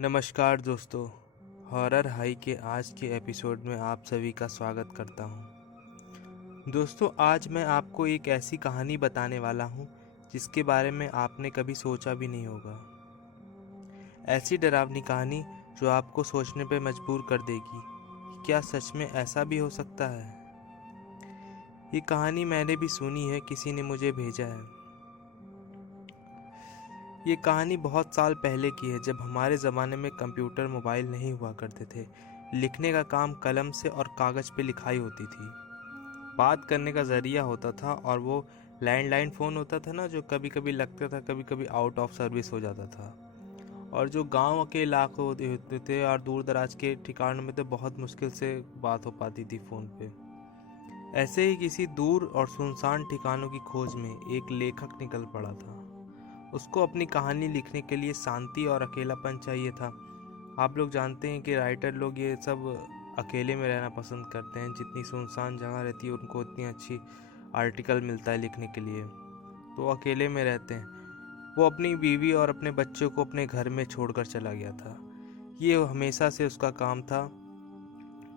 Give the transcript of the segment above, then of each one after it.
नमस्कार दोस्तों, horror high के आज के एपिसोड में आप सभी का स्वागत करता हूं। दोस्तों, आज मैं आपको एक ऐसी कहानी बताने वाला हूं जिसके बारे में आपने कभी सोचा भी नहीं होगा। ऐसी डरावनी कहानी जो आपको सोचने पर मजबूर कर देगी कि क्या सच में ऐसा भी हो सकता है। ये कहानी मैंने भी सुनी है, किसी ने मुझे भेजा है। ये कहानी बहुत साल पहले की है, जब हमारे ज़माने में कंप्यूटर मोबाइल नहीं हुआ करते थे। लिखने का काम कलम से और कागज़ पे लिखाई होती थी। बात करने का ज़रिया होता था और वो लैंडलाइन फ़ोन होता था ना, जो कभी कभी लगता था, कभी कभी आउट ऑफ सर्विस हो जाता था। और जो गांव के इलाके होते थे और दूर दराज के ठिकानों में तो बहुत मुश्किल से बात हो पाती थी फ़ोन पे। ऐसे ही किसी दूर और सुनसान ठिकानों की खोज में एक लेखक निकल पड़ा था। उसको अपनी कहानी लिखने के लिए शांति और अकेलापन चाहिए था। आप लोग जानते हैं कि राइटर लोग ये सब अकेले में रहना पसंद करते हैं। जितनी सुनसान जगह रहती है उनको उतनी अच्छी आर्टिकल मिलता है लिखने के लिए, तो वो अकेले में रहते हैं। वो अपनी बीवी और अपने बच्चों को अपने घर में छोड़कर चला गया था। ये हमेशा से उसका काम था।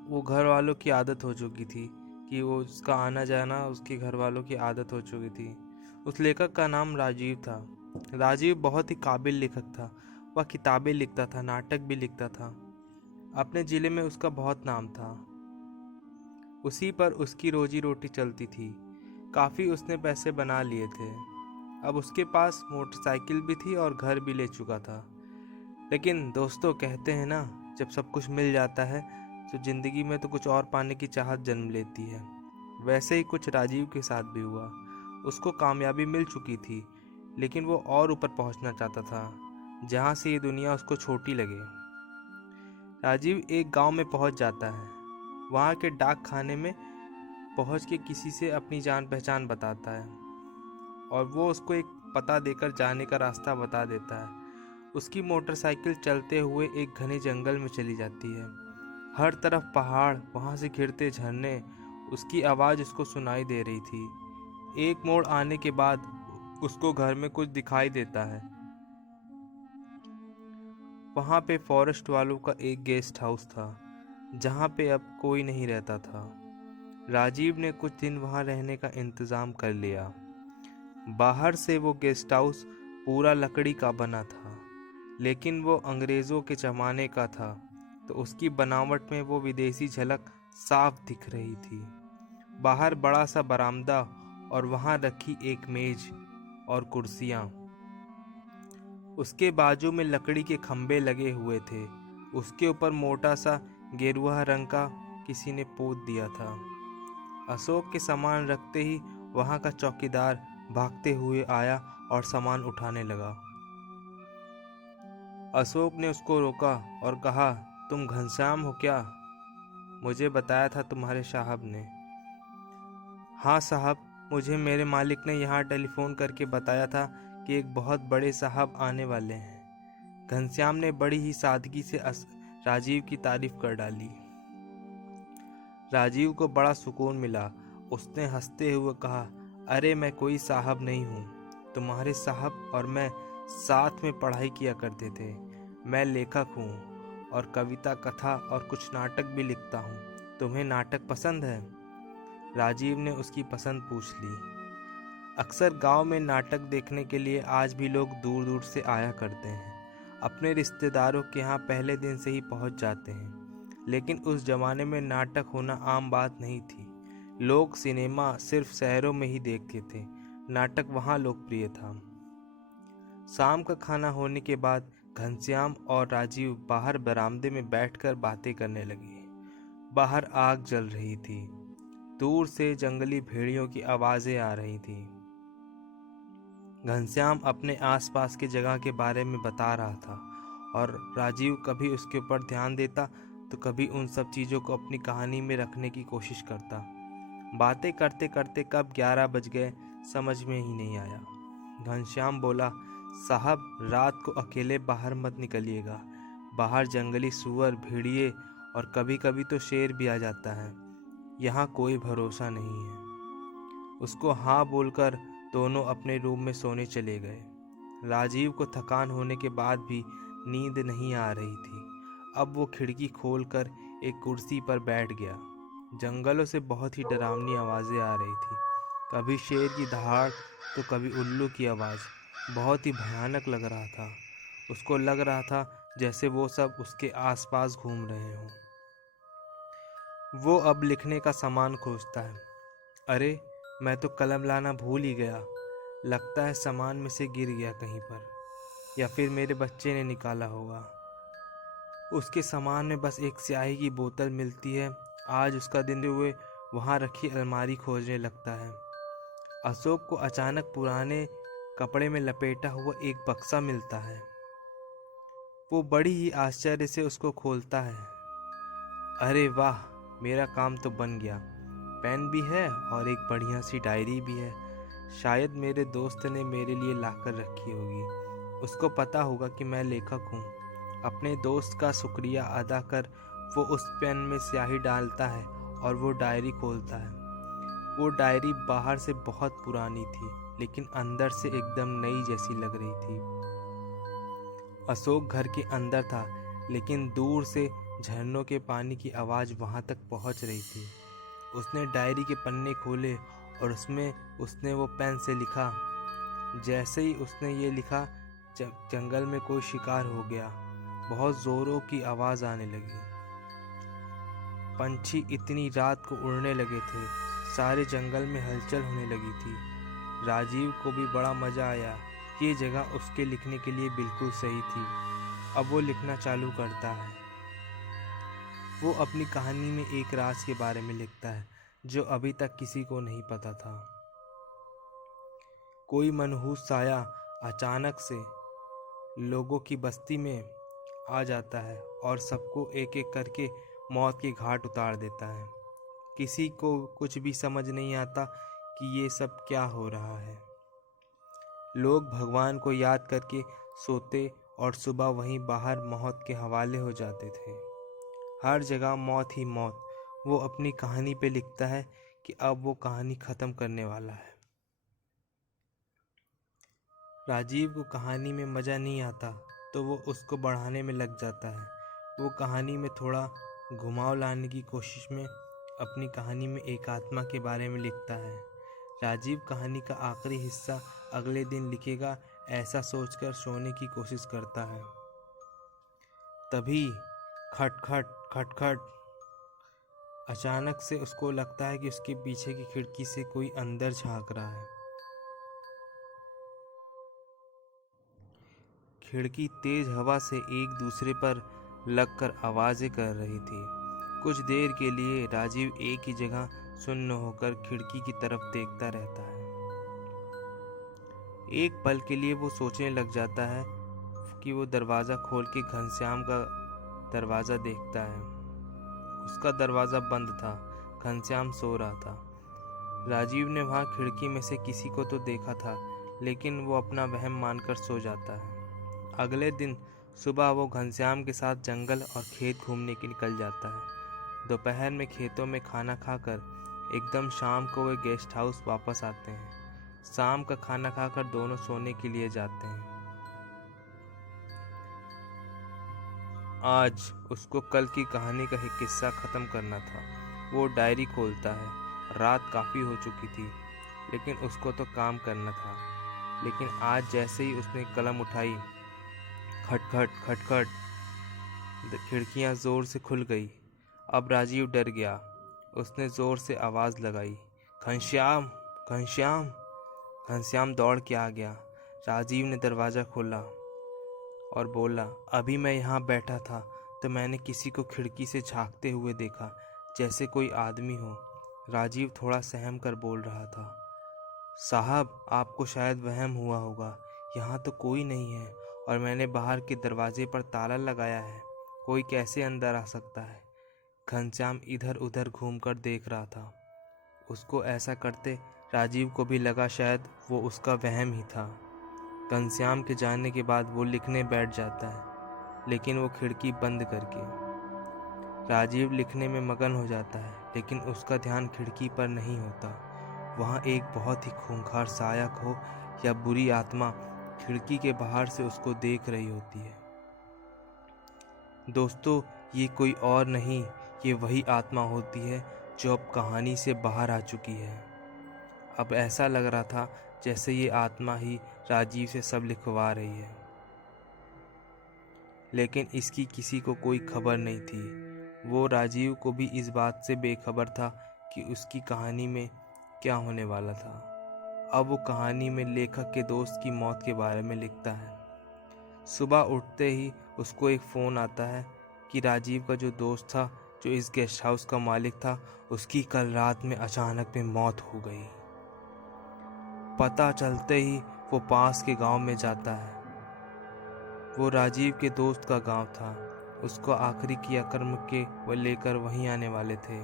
वो घर वालों की आदत हो चुकी थी कि वो उसका आना जाना उसके घर वालों की आदत हो चुकी थी। उस लेखक का नाम राजीव था। राजीव बहुत ही काबिल लेखक था। वह किताबें लिखता था, नाटक भी लिखता था। अपने ज़िले में उसका बहुत नाम था। उसी पर उसकी रोजी रोटी चलती थी। काफ़ी उसने पैसे बना लिए थे। अब उसके पास मोटरसाइकिल भी थी और घर भी ले चुका था। लेकिन दोस्तों, कहते हैं ना, जब सब कुछ मिल जाता है तो ज़िंदगी में तो कुछ और पाने की चाहत जन्म लेती है। वैसे ही कुछ राजीव के साथ भी हुआ। उसको कामयाबी मिल चुकी थी, लेकिन वो और ऊपर पहुंचना चाहता था, जहां से ये दुनिया उसको छोटी लगे। राजीव एक गांव में पहुंच जाता है। वहां के डाक खाने में पहुंच के किसी से अपनी जान पहचान बताता है और वो उसको एक पता देकर जाने का रास्ता बता देता है। उसकी मोटरसाइकिल चलते हुए एक घने जंगल में चली जाती है। हर तरफ पहाड़, वहां से गिरते झरने, उसकी आवाज़ उसको सुनाई दे रही थी। एक मोड़ आने के बाद उसको घर में कुछ दिखाई देता है। वहां पे फॉरेस्ट वालों का एक गेस्ट हाउस था, जहां पे अब कोई नहीं रहता था। राजीव ने कुछ दिन वहां रहने का इंतजाम कर लिया। बाहर से वो गेस्ट हाउस पूरा लकड़ी का बना था, लेकिन वो अंग्रेज़ों के ज़माने का था, तो उसकी बनावट में वो विदेशी झलक साफ दिख रही थी। बाहर बड़ा सा बरामदा और वहां रखी एक मेज और कुर्सियां। उसके बाजू में लकड़ी के खंभे लगे हुए थे। उसके ऊपर मोटा सा गेरुआ रंग का किसी ने पोत दिया था। अशोक के सामान रखते ही वहां का चौकीदार भागते हुए आया और सामान उठाने लगा। अशोक ने उसको रोका और कहा, तुम घनश्याम हो क्या? मुझे बताया था तुम्हारे साहब ने। हाँ साहब, मुझे मेरे मालिक ने यहाँ टेलीफोन करके बताया था कि एक बहुत बड़े साहब आने वाले हैं। घनश्याम ने बड़ी ही सादगी से राजीव की तारीफ कर डाली। राजीव को बड़ा सुकून मिला। उसने हंसते हुए कहा, अरे मैं कोई साहब नहीं हूँ। तुम्हारे साहब और मैं साथ में पढ़ाई किया करते थे। मैं लेखक हूँ और कविता, कथा और कुछ नाटक भी लिखता हूँ। तुम्हें नाटक पसंद है? राजीव ने उसकी पसंद पूछ ली। अक्सर गांव में नाटक देखने के लिए आज भी लोग दूर दूर से आया करते हैं। अपने रिश्तेदारों के यहाँ पहले दिन से ही पहुंच जाते हैं। लेकिन उस जमाने में नाटक होना आम बात नहीं थी। लोग सिनेमा सिर्फ शहरों में ही देखते थे। नाटक वहाँ लोकप्रिय था। शाम का खाना होने के बाद घनश्याम और राजीव बाहर बरामदे में बैठकर बातें करने लगे। बाहर आग जल रही थी। दूर से जंगली भेड़ियों की आवाजें आ रही थी। घनश्याम अपने आसपास की जगह के बारे में बता रहा था और राजीव कभी उसके ऊपर ध्यान देता तो कभी उन सब चीज़ों को अपनी कहानी में रखने की कोशिश करता। बातें करते करते कब 11 बज गए समझ में ही नहीं आया। घनश्याम बोला, साहब, रात को अकेले बाहर मत निकलिएगा। बाहर जंगली सूअर, भेड़िए और कभी कभी तो शेर भी आ जाता है। यहाँ कोई भरोसा नहीं है। उसको हाँ बोलकर दोनों अपने रूम में सोने चले गए। राजीव को थकान होने के बाद भी नींद नहीं आ रही थी। अब वो खिड़की खोलकर एक कुर्सी पर बैठ गया। जंगलों से बहुत ही डरावनी आवाज़ें आ रही थी, कभी शेर की दहाड़ तो कभी उल्लू की आवाज़। बहुत ही भयानक लग रहा था। उसको लग रहा था जैसे वो सब उसके आसपास घूम रहे हों। वो अब लिखने का सामान खोजता है। अरे, मैं तो कलम लाना भूल ही गया। लगता है सामान में से गिर गया कहीं पर, या फिर मेरे बच्चे ने निकाला होगा। उसके सामान में बस एक स्याही की बोतल मिलती है। आज उसका दिन हुए वहाँ रखी अलमारी खोजने लगता है। अशोक को अचानक पुराने कपड़े में लपेटा हुआ एक बक्सा मिलता है। वो बड़ी ही आश्चर्य से उसको खोलता है। अरे वाह, मेरा काम तो बन गया। पेन भी है और एक बढ़िया सी डायरी भी है। शायद मेरे दोस्त ने मेरे लिए लाकर रखी होगी। उसको पता होगा कि मैं लेखक हूँ। अपने दोस्त का शुक्रिया अदा कर वो उस पेन में स्याही डालता है और वो डायरी खोलता है। वो डायरी बाहर से बहुत पुरानी थी, लेकिन अंदर से एकदम नई जैसी लग रही थी। अशोक घर के अंदर था, लेकिन दूर से झरनों के पानी की आवाज़ वहाँ तक पहुँच रही थी। उसने डायरी के पन्ने खोले और उसमें उसने वो पेन से लिखा। जैसे ही उसने ये लिखा, जंगल में कोई शिकार हो गया। बहुत ज़ोरों की आवाज़ आने लगी। पंछी इतनी रात को उड़ने लगे थे। सारे जंगल में हलचल होने लगी थी। राजीव को भी बड़ा मज़ा आया। ये जगह उसके लिखने के लिए बिल्कुल सही थी। अब वो लिखना चालू करता है। वो अपनी कहानी में एक राज के बारे में लिखता है जो अभी तक किसी को नहीं पता था। कोई मनहूस साया अचानक से लोगों की बस्ती में आ जाता है और सबको एक एक करके मौत के घाट उतार देता है। किसी को कुछ भी समझ नहीं आता कि ये सब क्या हो रहा है। लोग भगवान को याद करके सोते और सुबह वहीं बाहर मौत के हवाले हो जाते थे। हर जगह मौत ही मौत। वो अपनी कहानी पे लिखता है कि अब वो कहानी ख़त्म करने वाला है। राजीव को कहानी में मज़ा नहीं आता, तो वो उसको बढ़ाने में लग जाता है। वो कहानी में थोड़ा घुमाव लाने की कोशिश में अपनी कहानी में एक आत्मा के बारे में लिखता है। राजीव कहानी का आखिरी हिस्सा अगले दिन लिखेगा, ऐसा सोचकर सोने की कोशिश करता है। तभी खटखट खटखट, अचानक से उसको लगता है कि उसके पीछे की खिड़की से कोई अंदर झांक रहा है। खिड़की तेज हवा से एक दूसरे पर लगकर आवाज़ें कर रही थी। कुछ देर के लिए राजीव एक ही जगह सुन्न होकर खिड़की की तरफ देखता रहता है। एक पल के लिए वो सोचने लग जाता है कि वो दरवाज़ा खोल के घनश्याम का दरवाज़ा देखता है। उसका दरवाज़ा बंद था। घनश्याम सो रहा था। राजीव ने वहाँ खिड़की में से किसी को तो देखा था, लेकिन वो अपना वहम मानकर सो जाता है। अगले दिन सुबह वो घनश्याम के साथ जंगल और खेत घूमने के निकल जाता है। दोपहर में खेतों में खाना खाकर एकदम शाम को वे गेस्ट हाउस वापस आते हैं। शाम का खाना खाकर दोनों सोने के लिए जाते हैं। आज उसको कल की कहानी का एक किस्सा ख़त्म करना था। वो डायरी खोलता है। रात काफ़ी हो चुकी थी, लेकिन उसको तो काम करना था। लेकिन आज जैसे ही उसने कलम उठाई, खटखट खटखट, खिड़कियां ज़ोर से खुल गई। अब राजीव डर गया। उसने ज़ोर से आवाज़ लगाई, घनश्याम, घनश्याम। घनश्याम दौड़ के आ गया। राजीव ने दरवाज़ा खोला और बोला, अभी मैं यहाँ बैठा था तो मैंने किसी को खिड़की से झांकते हुए देखा, जैसे कोई आदमी हो। राजीव थोड़ा सहम कर बोल रहा था, साहब, आपको शायद वहम हुआ होगा। यहाँ तो कोई नहीं है और मैंने बाहर के दरवाजे पर ताला लगाया है। कोई कैसे अंदर आ सकता है? घनश्याम इधर उधर घूमकर देख रहा था। उसको ऐसा करते राजीव को भी लगा शायद वो उसका वहम ही था। घनश्याम के जाने के बाद वो लिखने बैठ जाता है, लेकिन वो खिड़की बंद करके। राजीव लिखने में मगन हो जाता है, लेकिन उसका ध्यान खिड़की पर नहीं होता। वहाँ एक बहुत ही खूंखार साया हो या बुरी आत्मा खिड़की के बाहर से उसको देख रही होती है। दोस्तों, ये कोई और नहीं, ये वही आत्मा होती है जो अब कहानी से बाहर आ चुकी है। अब ऐसा लग रहा था जैसे ये आत्मा ही राजीव से सब लिखवा रही है, लेकिन इसकी किसी को कोई खबर नहीं थी। वो राजीव को भी इस बात से बेखबर था कि उसकी कहानी में क्या होने वाला था। अब वो कहानी में लेखक के दोस्त की मौत के बारे में लिखता है। सुबह उठते ही उसको एक फ़ोन आता है कि राजीव का जो दोस्त था, जो इस गेस्ट हाउस का मालिक था, उसकी कल रात में अचानक में मौत हो गई। पता चलते ही वो पास के गांव में जाता है। वो राजीव के दोस्त का गांव था। उसको आखिरी क्रियाकर्म के वो लेकर वहीं आने वाले थे।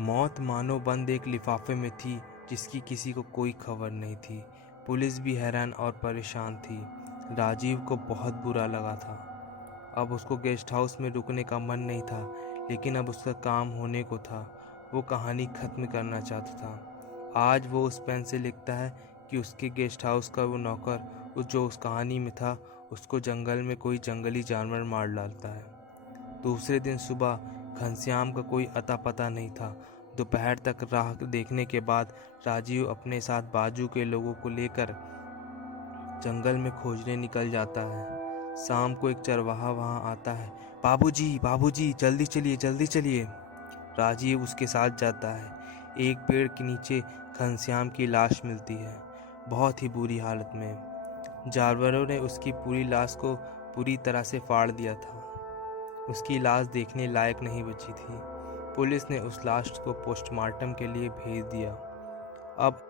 मौत मानो बंद एक लिफाफे में थी जिसकी किसी को कोई खबर नहीं थी। पुलिस भी हैरान और परेशान थी। राजीव को बहुत बुरा लगा था। अब उसको गेस्ट हाउस में रुकने का मन नहीं था, लेकिन अब उसका काम होने को था। वो कहानी ख़त्म करना चाहता था। आज वो उस पेन से लिखता है कि उसके गेस्ट हाउस का वो नौकर, जो उस कहानी में था, उसको जंगल में कोई जंगली जानवर मार डालता है। दूसरे दिन सुबह घनश्याम का कोई अता पता नहीं था। दोपहर तक राह देखने के बाद राजीव अपने साथ बाजू के लोगों को लेकर जंगल में खोजने निकल जाता है। शाम को एक चरवाहा वहां आता है। बाबूजी, बाबूजी, जल्दी चलिए, जल्दी चलिए। राजीव उसके साथ जाता है। एक पेड़ के नीचे घनश्याम की लाश मिलती है, बहुत ही बुरी हालत में। जानवरों ने उसकी पूरी लाश को पूरी तरह से फाड़ दिया था। उसकी लाश देखने लायक नहीं बची थी। पुलिस ने उस लाश को पोस्टमार्टम के लिए भेज दिया। अब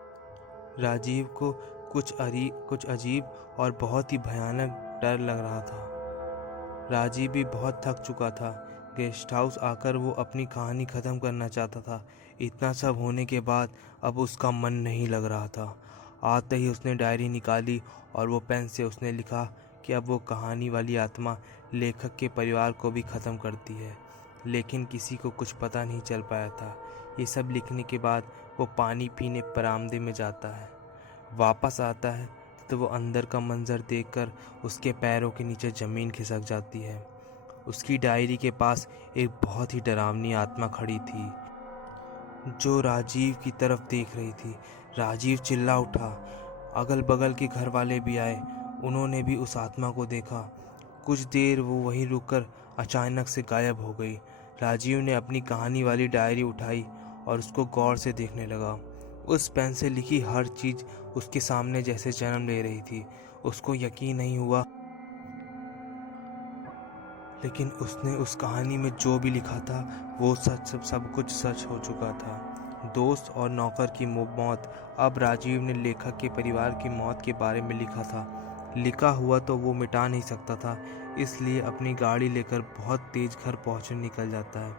राजीव को कुछ अजीब और बहुत ही भयानक डर लग रहा था। राजीव भी बहुत थक चुका था। गेस्ट हाउस आकर वो अपनी कहानी ख़त्म करना चाहता था। इतना सब होने के बाद अब उसका मन नहीं लग रहा था। आते ही उसने डायरी निकाली और वो पेन से उसने लिखा कि अब वो कहानी वाली आत्मा लेखक के परिवार को भी ख़त्म करती है, लेकिन किसी को कुछ पता नहीं चल पाया था। ये सब लिखने के बाद वो पानी पीने बरामदे में जाता है। वापस आता है तो वो अंदर का मंजर देखकर उसके पैरों के नीचे ज़मीन खिसक जाती है। उसकी डायरी के पास एक बहुत ही डरावनी आत्मा खड़ी थी, जो राजीव की तरफ देख रही थी। राजीव चिल्ला उठा। अगल बगल के घर वाले भी आए। उन्होंने भी उस आत्मा को देखा। कुछ देर वो वहीं रुककर अचानक से गायब हो गई। राजीव ने अपनी कहानी वाली डायरी उठाई और उसको गौर से देखने लगा। उस पेन से लिखी हर चीज़ उसके सामने जैसे जन्म ले रही थी। उसको यकीन नहीं हुआ, लेकिन उसने उस कहानी में जो भी लिखा था वो सब कुछ सच हो चुका था। दोस्त और नौकर की मौत। अब राजीव ने लेखक के परिवार की मौत के बारे में लिखा था। लिखा हुआ तो वो मिटा नहीं सकता था, इसलिए अपनी गाड़ी लेकर बहुत तेज घर पहुंचने निकल जाता है।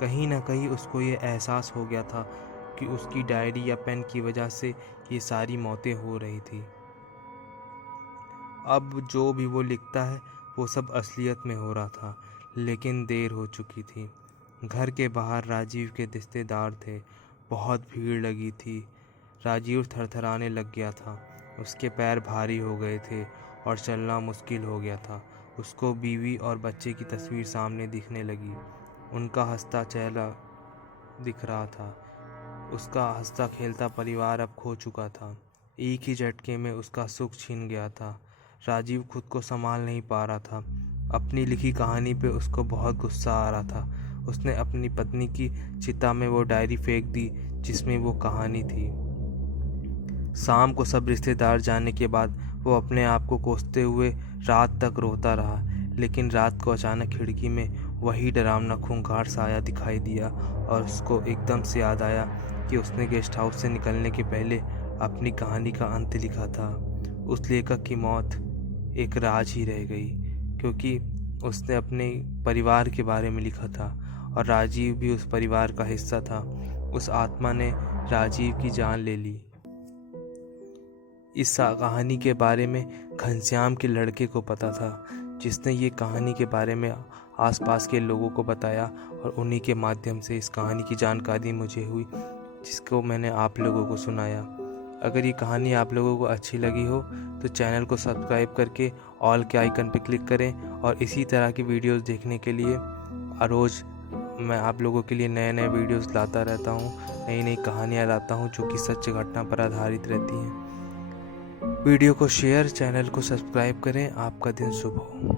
कहीं ना कहीं उसको ये एहसास हो गया था कि उसकी डायरी या पेन की वजह से ये सारी मौतें हो रही थी। अब जो भी वो लिखता है वो सब असलियत में हो रहा था, लेकिन देर हो चुकी थी। घर के बाहर राजीव के रिश्तेदार थे। बहुत भीड़ लगी थी। राजीव थरथराने लग गया था। उसके पैर भारी हो गए थे और चलना मुश्किल हो गया था। उसको बीवी और बच्चे की तस्वीर सामने दिखने लगी। उनका हंसता चेहरा दिख रहा था। उसका हंसता खेलता परिवार अब खो चुका था। एक ही झटके में उसका सुख छीन गया था। राजीव खुद को संभाल नहीं पा रहा था। अपनी लिखी कहानी पे उसको बहुत गुस्सा आ रहा था। उसने अपनी पत्नी की चिता में वो डायरी फेंक दी जिसमें वो कहानी थी। शाम को सब रिश्तेदार जाने के बाद वो अपने आप को कोसते हुए रात तक रोता रहा। लेकिन रात को अचानक खिड़की में वही डरावना खूंखार साया दिखाई दिया और उसको एकदम से याद आया कि उसने गेस्ट हाउस से निकलने के पहले अपनी कहानी का अंत लिखा था। उस लेखक की मौत एक राज ही रह गई, क्योंकि उसने अपने परिवार के बारे में लिखा था और राजीव भी उस परिवार का हिस्सा था। उस आत्मा ने राजीव की जान ले ली। इस कहानी के बारे में घनश्याम के लड़के को पता था, जिसने ये कहानी के बारे में आसपास के लोगों को बताया और उन्हीं के माध्यम से इस कहानी की जानकारी मुझे हुई, जिसको मैंने आप लोगों को सुनाया। अगर ये कहानी आप लोगों को अच्छी लगी हो तो चैनल को सब्सक्राइब करके ऑल के आइकन पर क्लिक करें और इसी तरह की वीडियोस देखने के लिए रोज़ मैं आप लोगों के लिए नए नए वीडियोस लाता रहता हूँ, नई नई कहानियाँ लाता हूँ जो कि सच्ची घटना पर आधारित रहती हैं। वीडियो को शेयर, चैनल को सब्सक्राइब करें। आपका दिन शुभ हो।